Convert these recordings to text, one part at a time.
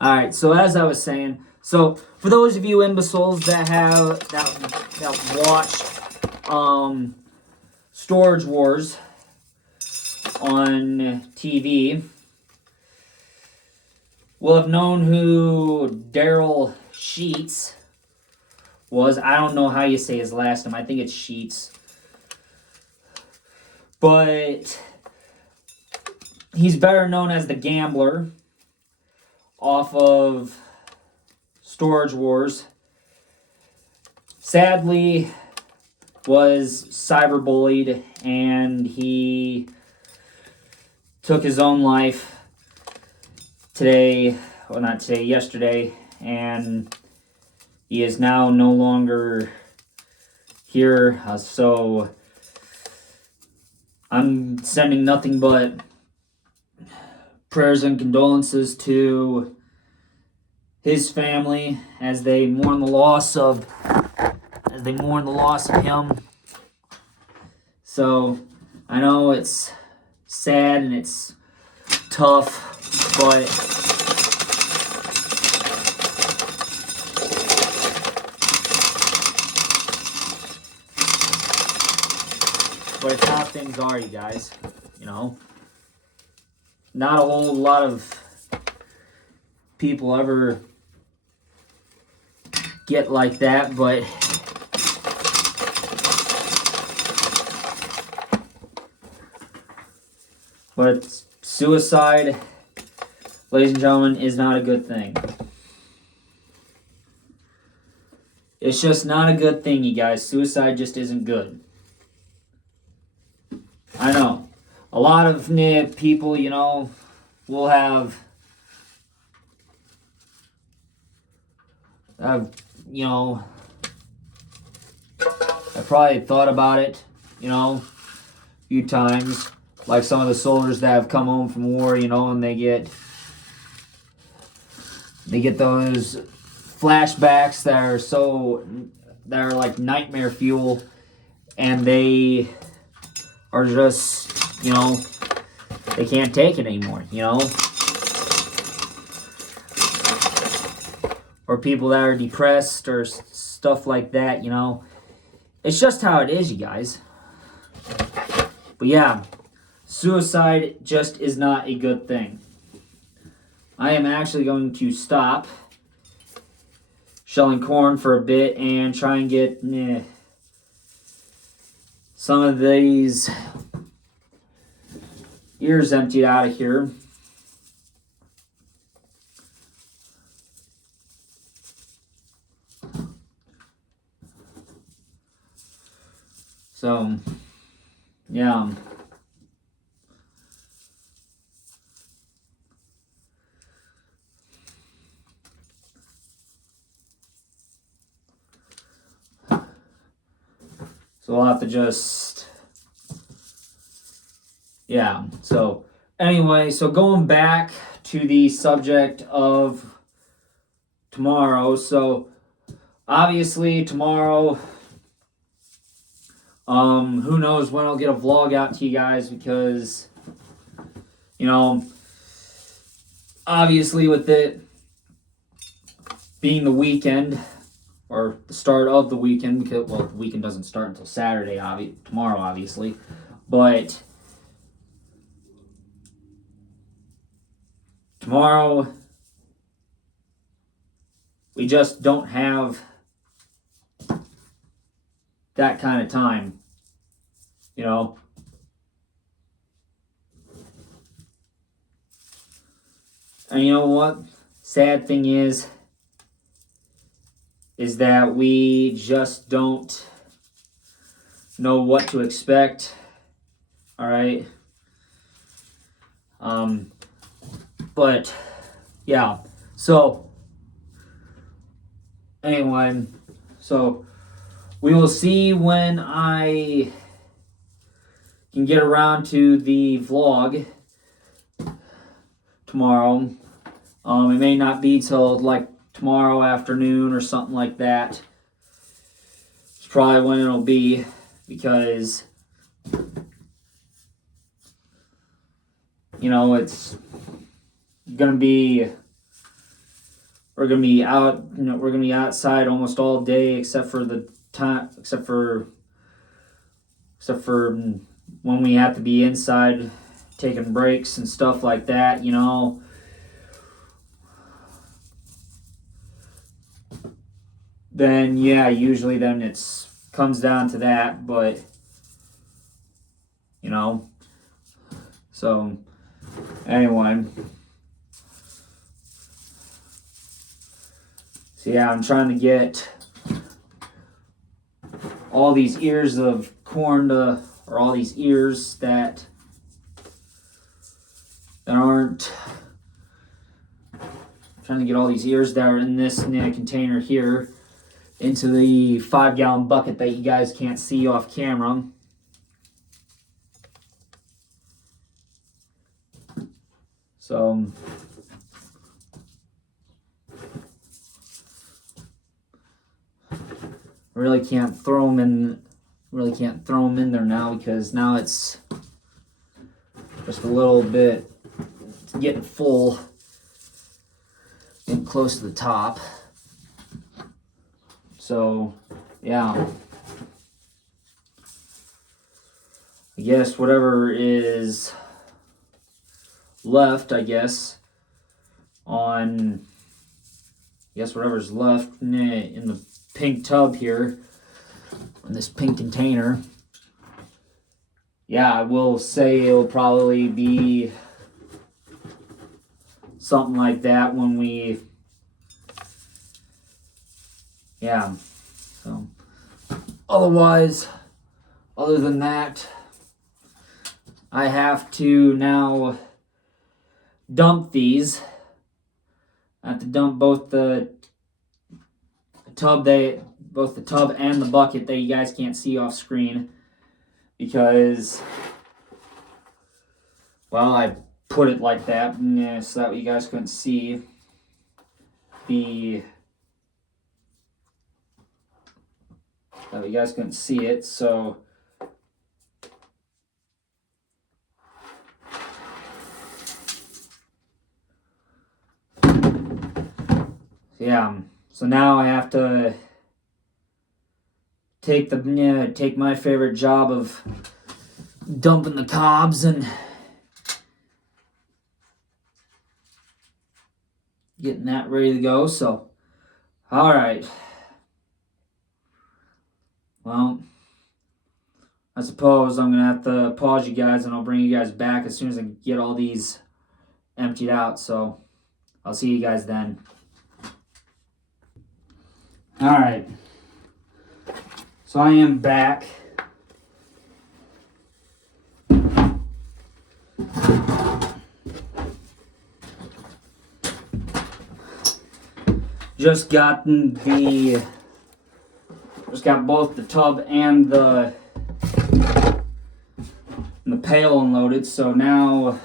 All right, so as I was saying, so for those of you imbeciles that watched Storage Wars on TV, will have known who Daryl Sheets was. I don't know how you say his last name. I think it's Sheets. But he's better known as the Gambler off of Storage Wars. Sadly, was cyberbullied and he took his own life yesterday, and he is now no longer here, so I'm sending nothing but prayers and condolences to his family as they mourn the loss of him. So I know it's sad and it's tough, but it's how things are, you guys. Not a whole lot of people ever get like that, but suicide, ladies and gentlemen, is not a good thing. It's just not a good thing, you guys. Suicide just isn't good. I know. A lot of people, will have I probably thought about it, a few times. Like some of the soldiers that have come home from war, and they get those flashbacks that are like nightmare fuel, and they are just, they can't take it anymore, Or people that are depressed or stuff like that, It's just how it is, you guys. But yeah, suicide just is not a good thing. I am actually going to stop shelling corn for a bit and try and get some of these ears emptied out of here. So, yeah. So we'll have to just, yeah. So anyway, so going back to the subject of tomorrow. So obviously tomorrow, who knows when I'll get a vlog out to you guys, because, obviously with it being the weekend, or the start of the weekend, because, the weekend doesn't start until Saturday, tomorrow, obviously, but tomorrow, we just don't have that kind of time, And you know what? Sad thing is that we just don't know what to expect. All right. But yeah. So anyway, so we will see when I can get around to the vlog tomorrow. It may not be till like tomorrow afternoon or something like that. It's probably when it'll be, because it's gonna be we're gonna be out. We're gonna be outside almost all day, except for the time, except for when we have to be inside, taking breaks and stuff like that. Then yeah, usually then it's comes down to that, but so anyway. So yeah, I'm trying to get all these ears of corn or all these ears that aren't, trying to get all these ears that are in this container here into the 5-gallon bucket that you guys can't see off camera. So really can't throw them in there now, because now it's just a little bit, it's getting full, getting close to the top. So yeah, I guess whatever is left, whatever's left in the pink tub here, in this pink container, yeah, I will say it'll probably be something like that when we, yeah, so other than that, I have to now dump these. I have to dump both the tub and the bucket that you guys can't see off screen, because, well, I put it like that so that you guys couldn't see it. So yeah, so now I have to take my favorite job of dumping the cobs and getting that ready to go. So, all right. Well, I suppose I'm going to have to pause you guys, and I'll bring you guys back as soon as I get all these emptied out. So, I'll see you guys then. All right. So I am back. Just got both the tub and the pail unloaded. So now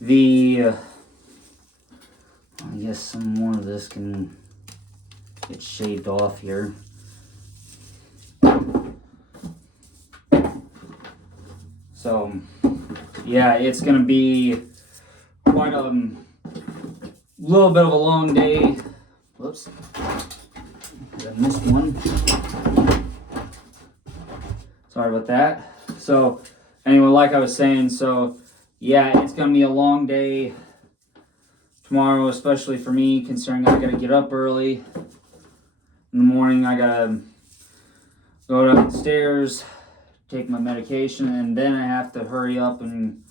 I guess some more of this can get shaved off here. So yeah, it's gonna be quite a little bit of a long day. Whoops, I missed one. Sorry about that. So anyway, like I was saying, so yeah, it's gonna be a long day tomorrow, especially for me, considering I gotta get up early in the morning. I gotta go downstairs, take my medication, and then I have to hurry up and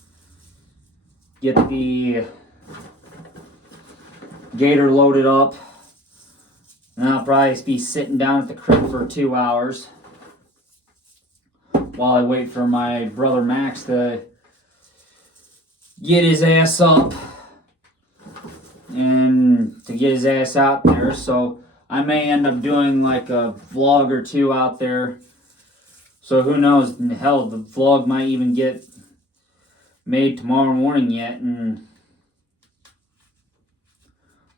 get the gator loaded up. And I'll probably be sitting down at the crib for 2 hours while I wait for my brother Max to get his ass up and to get his ass out there. So I may end up doing like a vlog or two out there. So who knows? Hell, the vlog might even get made tomorrow morning yet. And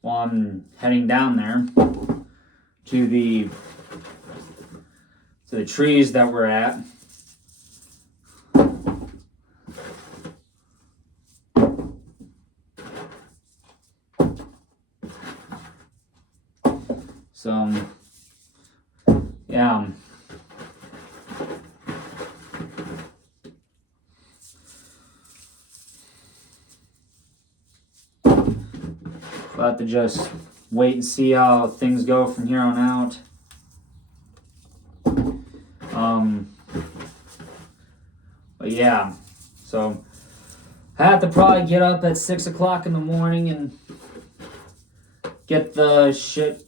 while I'm heading down there to the trees that we're at. So, yeah. We'll have to just wait and see how things go from here on out. But yeah, so I have to probably get up at 6 o'clock in the morning and get the shit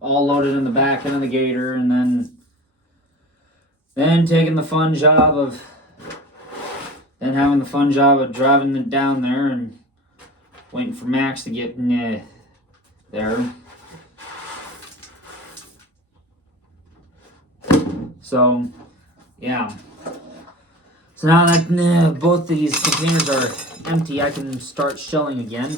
all loaded in the back end of the Gator, and then taking the fun job of having the fun job of driving it down there and waiting for Max to get there. So, yeah. So now that both these containers are empty, I can start shelling again.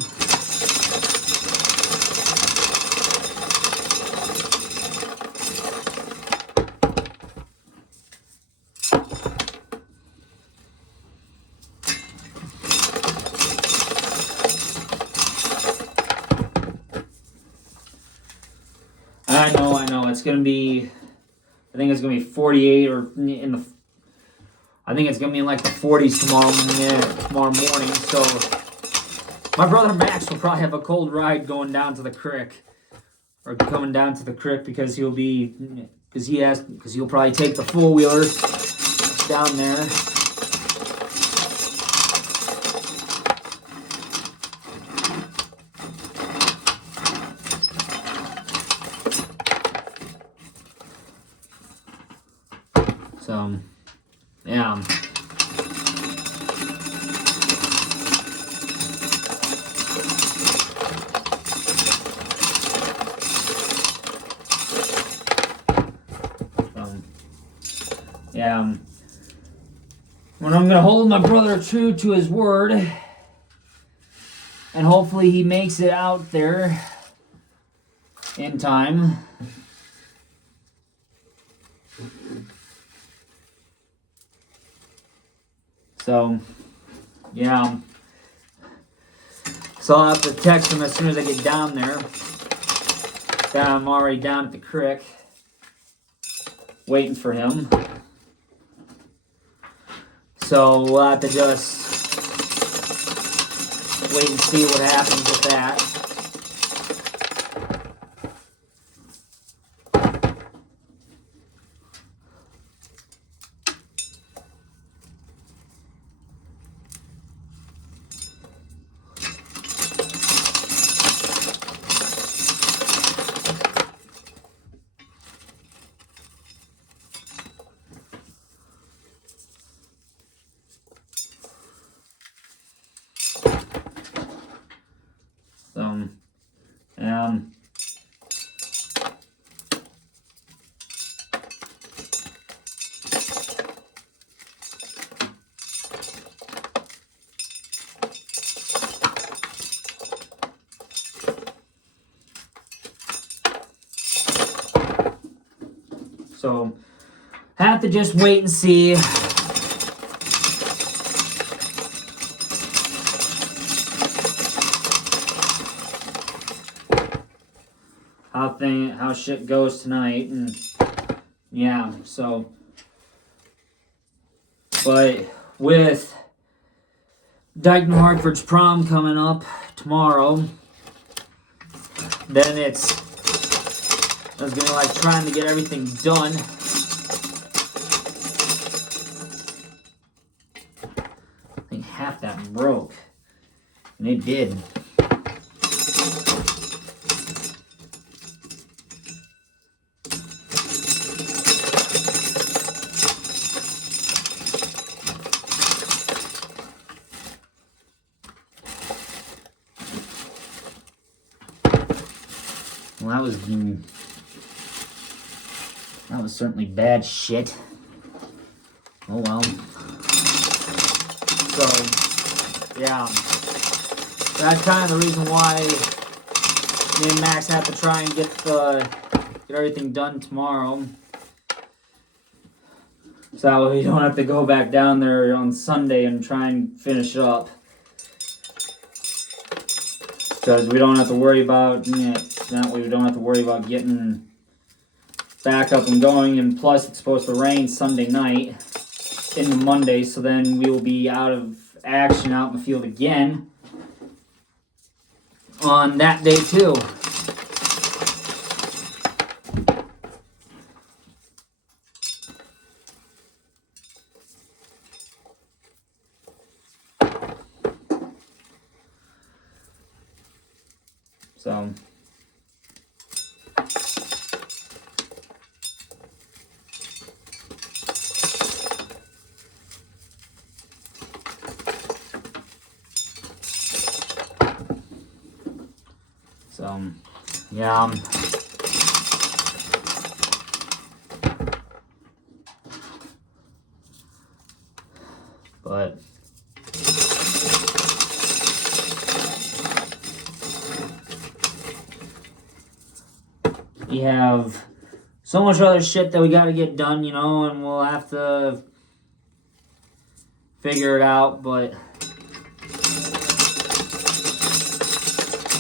I know. It's gonna be, I think it's gonna be 48 or in the, I think it's gonna be in like the 40s tomorrow morning. So my brother Max will probably have a cold ride going down to the creek, or coming down to the creek, because he'll probably take the four wheeler down there. So, yeah. Yeah. When I'm gonna hold my brother true to his word, and hopefully he makes it out there in time. So, yeah. So I'll have to text him as soon as I get down there. That I'm already down at the creek, waiting for him. So we'll have to just wait and see what happens with that. So have to just wait and see. How shit goes tonight, and yeah, so, but with Dyke New Hartford's prom coming up tomorrow, then I was gonna like trying to get everything done. I think half that broke, and it did. Well, that was certainly bad shit. Oh well. So, yeah. That's kind of the reason why me and Max have to try and get everything done tomorrow. So we don't have to go back down there on Sunday and try and finish up. Because we don't have to worry about That way we don't have to worry about getting back up and going. And plus, it's supposed to rain Sunday night into Monday, so then we will be out of action out in the field again on that day too. So yeah. But we have so much other shit that we got to get done, you know, and we'll have to figure it out. But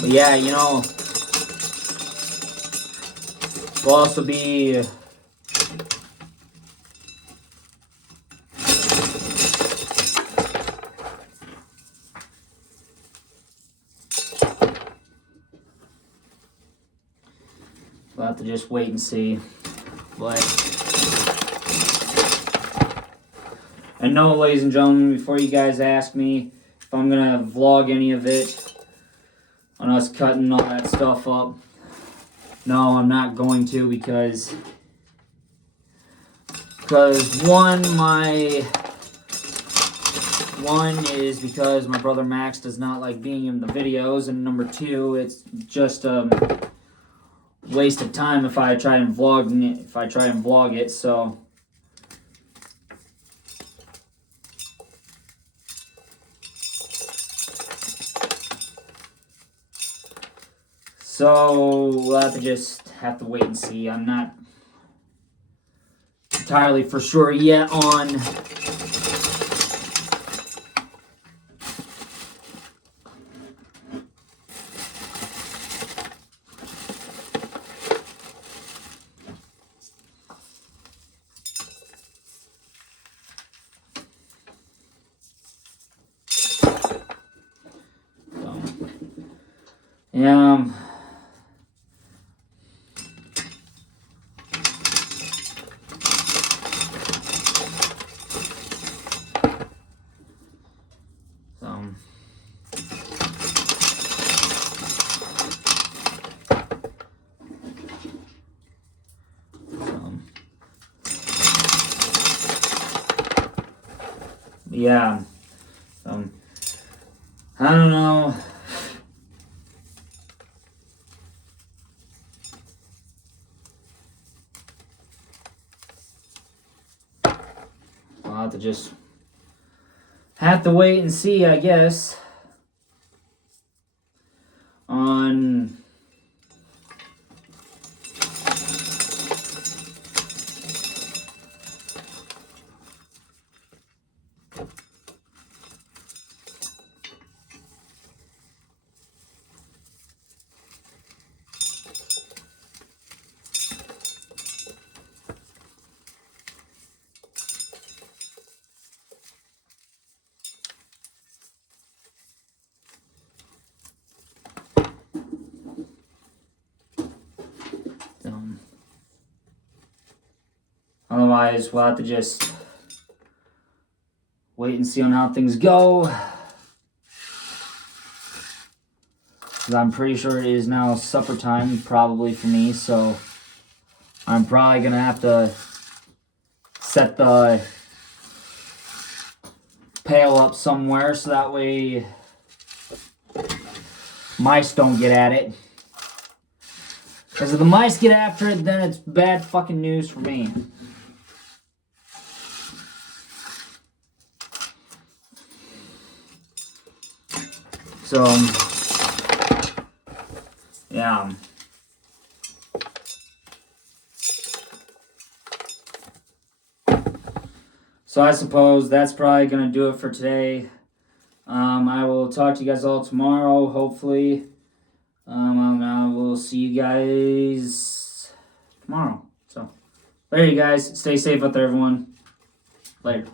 yeah, you know, we'll also be we'll have to just wait and see. But I know, ladies and gentlemen, before you guys ask me if I'm gonna vlog any of it on us cutting all that stuff up, no, I'm not going to, because one is because my brother Max does not like being in the videos, and number two, it's just waste of time if I try and vlog it. So we'll have to wait and see. I'm not entirely for sure yet on yeah. Yeah. I don't know. I'll have to wait and see, I guess, on otherwise we'll have to just wait and see on how things go. 'Cause I'm pretty sure it is now supper time, probably for me, so I'm probably gonna have to set the pail up somewhere so that way mice don't get at it. Because if the mice get after it, then it's bad fucking news for me. So, yeah. So I suppose that's probably going to do it for today. I will talk to you guys all tomorrow, hopefully. I will see you guys tomorrow. So, there you guys. Stay safe out there, everyone. Later.